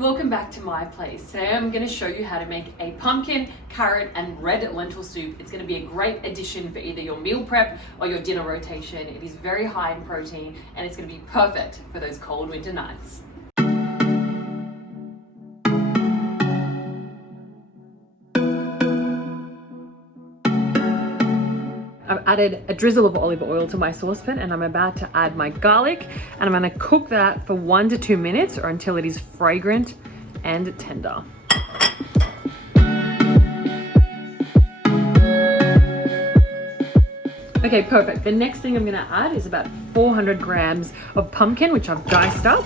and welcome back to my place. Today I'm going to show you how to make a pumpkin, carrot and red lentil soup. It's going to be a great addition for either your meal prep or your dinner rotation. It is very high in protein and it's going to be perfect for those cold winter nights. I've added a drizzle of olive oil to my saucepan and I'm about to add my garlic, and I'm going to cook that for 1 to 2 minutes or until it is fragrant and tender. Okay, perfect. The next thing I'm going to add is about 400 grams of pumpkin, which I've diced up.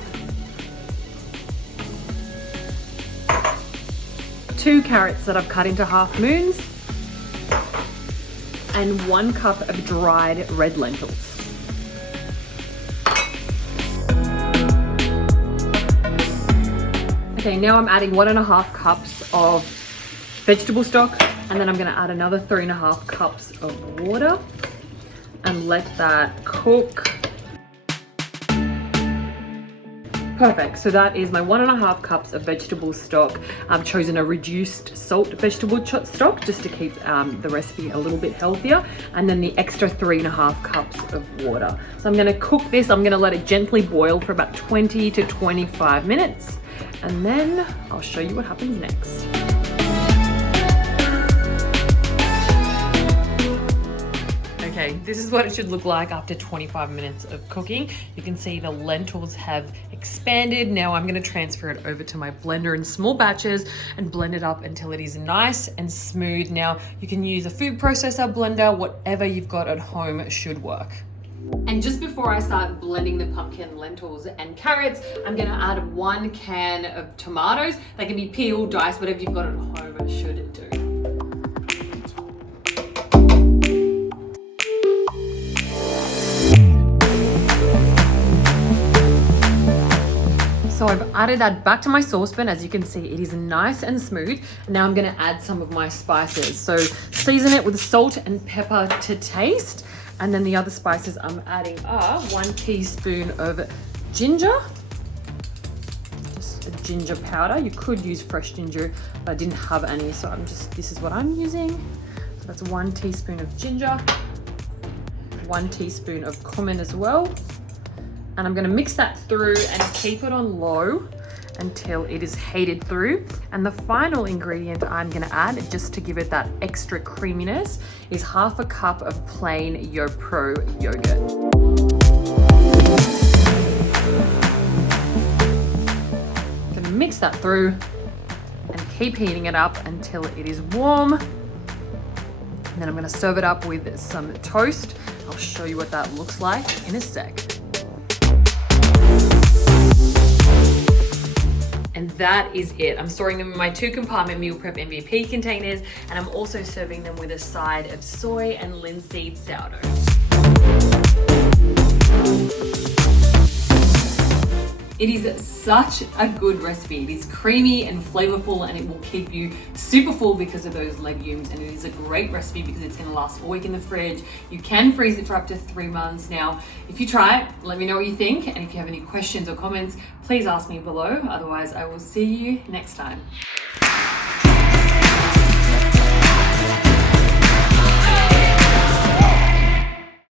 2 carrots that I've cut into half moons. And 1 cup of dried red lentils. Okay, now I'm adding 1.5 cups of vegetable stock, and then I'm gonna add another 3.5 cups of water and let that cook. Perfect, so that is my 1.5 cups of vegetable stock. I've chosen a reduced salt vegetable stock just to keep the recipe a little bit healthier, and then the extra 3.5 cups of water. So I'm gonna cook this, I'm gonna let it gently boil for about 20 to 25 minutes, and then I'll show you what happens next. Okay, this is what it should look like after 25 minutes of cooking. You can see the lentils have expanded. Now I'm going to transfer it over to my blender in small batches and blend it up until it is nice and smooth. Now you can use a food processor, blender, whatever you've got at home should work. And just before I start blending the pumpkin, lentils and carrots, I'm going to add 1 can of tomatoes. They can be peeled, diced, whatever you've got at home should do. So I've added that back to my saucepan. As you can see, it is nice and smooth. Now I'm gonna add some of my spices. So season it with salt and pepper to taste. And then the other spices I'm adding are 1 teaspoon of ginger. Just a ginger powder. You could use fresh ginger, but I didn't have any, so this is what I'm using. So that's 1 teaspoon of ginger, 1 teaspoon of cumin as well. And I'm gonna mix that through and keep it on low until it is heated through. And the final ingredient I'm gonna add, just to give it that extra creaminess, is 1/2 cup of plain YoPro yogurt. I'm gonna mix that through and keep heating it up until it is warm. And then I'm gonna serve it up with some toast. I'll show you what that looks like in a sec. And that is it. I'm storing them in my 2-compartment meal prep MVP containers, and I'm also serving them with a side of soy and linseed sourdough. It is such a good recipe. It is creamy and flavorful, and it will keep you super full because of those legumes. And it is a great recipe because it's going to last a week in the fridge. You can freeze it for up to 3 months. Now, if you try it, let me know what you think. And if you have any questions or comments, please ask me below. Otherwise, I will see you next time.